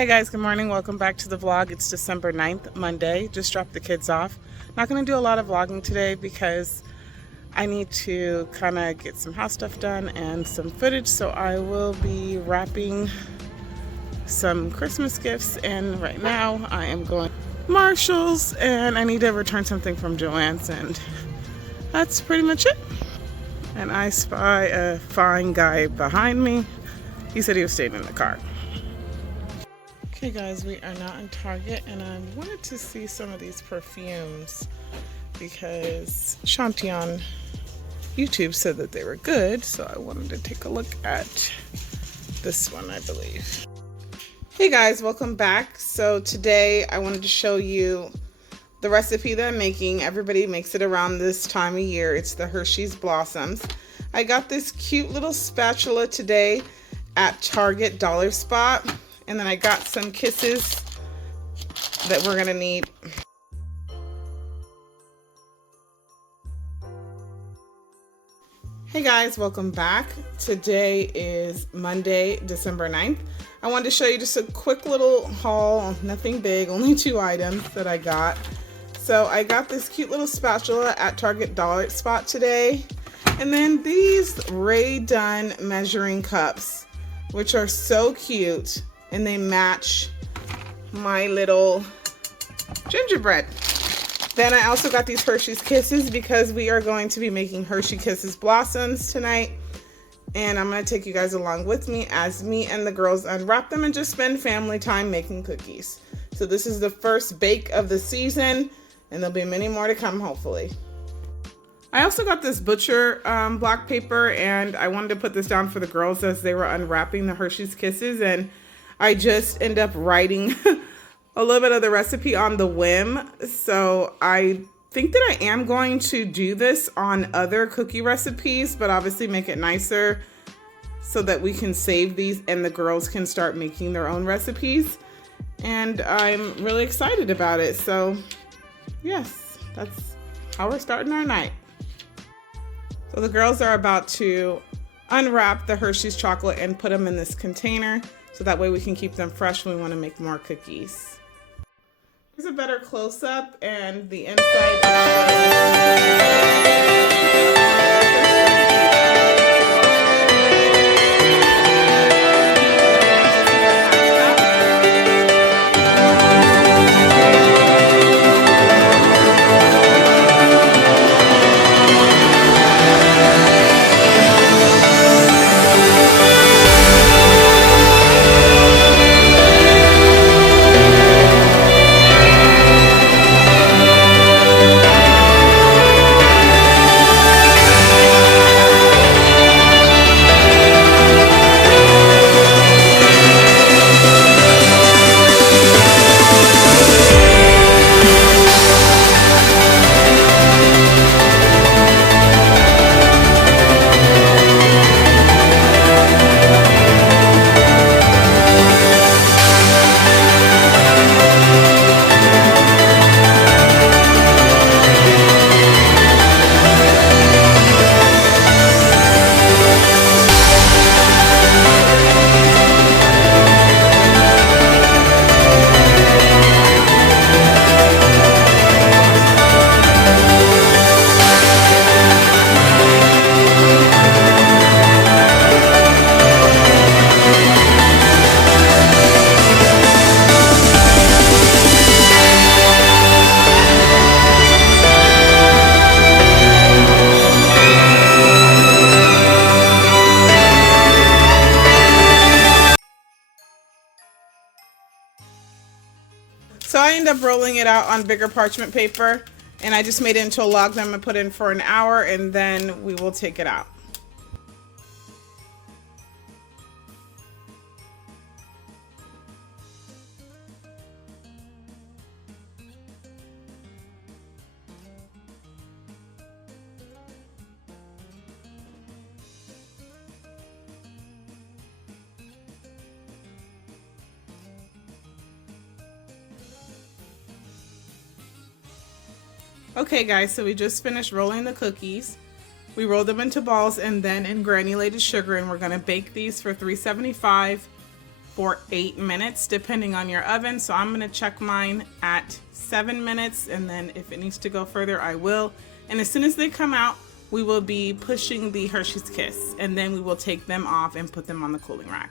Hey guys, good morning. Welcome back to the vlog. It's December 9th, Monday. Just dropped the kids off. Not going to do a lot of vlogging today because I need to kind of get some house stuff done and some footage. So I will be wrapping some Christmas gifts, and right now I am going to Marshall's and I need to return something from Joann's, and that's pretty much it. And I spy a fine guy behind me. He said he was staying in the car. Okay guys, we are now in Target and I wanted to see some of these perfumes because Shanti on YouTube said that they were good, so I wanted to take a look at this one, I believe. Hey guys, welcome back. So today I wanted to show you the recipe that I'm making. Everybody makes it around this time of year. It's the Hershey's Blossoms. I got this cute little spatula today at Target Dollar Spot. And then I got some kisses that we're gonna need. Hey guys, welcome back. Today is Monday, December 9th. I wanted to show you just a quick little haul, nothing big, only 2 items that I got. So I got this cute little spatula at Target Dollar Spot today. And then these Ray Dunn measuring cups, which are so cute. And they match my little gingerbread. Then I also got these Hershey's Kisses because we are going to be making Hershey Kisses Blossoms tonight. And I'm going to take you guys along with me as me and the girls unwrap them and just spend family time making cookies. So this is the first bake of the season, and there'll be many more to come, hopefully. I also got this butcher black paper, and I wanted to put this down for the girls as they were unwrapping the Hershey's Kisses, and I just end up writing a little bit of the recipe on the whim. So I think that I am going to do this on other cookie recipes, but obviously make it nicer so that we can save these and the girls can start making their own recipes. And I'm really excited about it. So yes, that's how we're starting our night. So the girls are about to unwrap the Hershey's chocolate and put them in this container, so that way we can keep them fresh when we want to make more cookies. Here's a better close-up and the inside. So I end up rolling it out on bigger parchment paper, and I just made it into a log that I'm gonna put in for an hour, and then we will take it out. Okay guys, so we just finished rolling the cookies. We rolled them into balls and then in granulated sugar, and we're gonna bake these for 375 for 8 minutes depending on your oven. So I'm gonna check mine at 7 minutes, and then if it needs to go further, I will. And as soon as they come out, we will be pushing the Hershey's Kiss, and then we will take them off and put them on the cooling rack.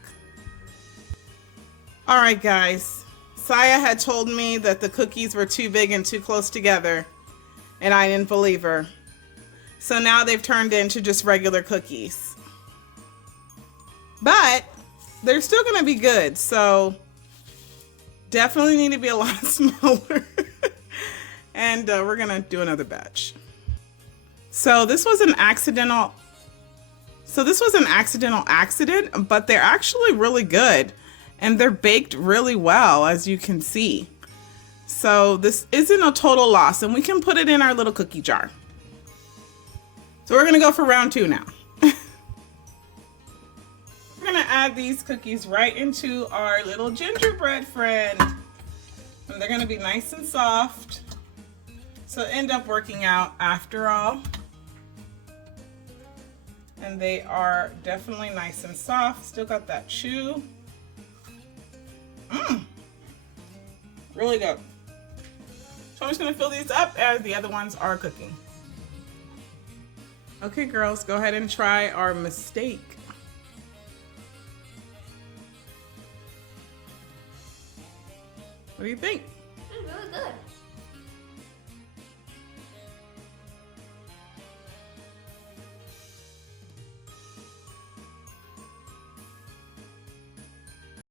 All right, guys. Saya had told me that the cookies were too big and too close together, and I didn't believe her. So now they've turned into just regular cookies. But they're still gonna be good, so definitely need to be a lot smaller. And we're gonna do another batch. So this was an accident, but they're actually really good. And they're baked really well, as you can see. So this isn't a total loss, and we can put it in our little cookie jar. So we're gonna go for round 2 now. We're gonna add these cookies right into our little gingerbread friend. And they're gonna be nice and soft. So end up working out after all. And they are definitely nice and soft. Still got that chew. Really good. So I'm just gonna fill these up as the other ones are cooking. Okay, girls, go ahead and try our mistake. What do you think? It's really good.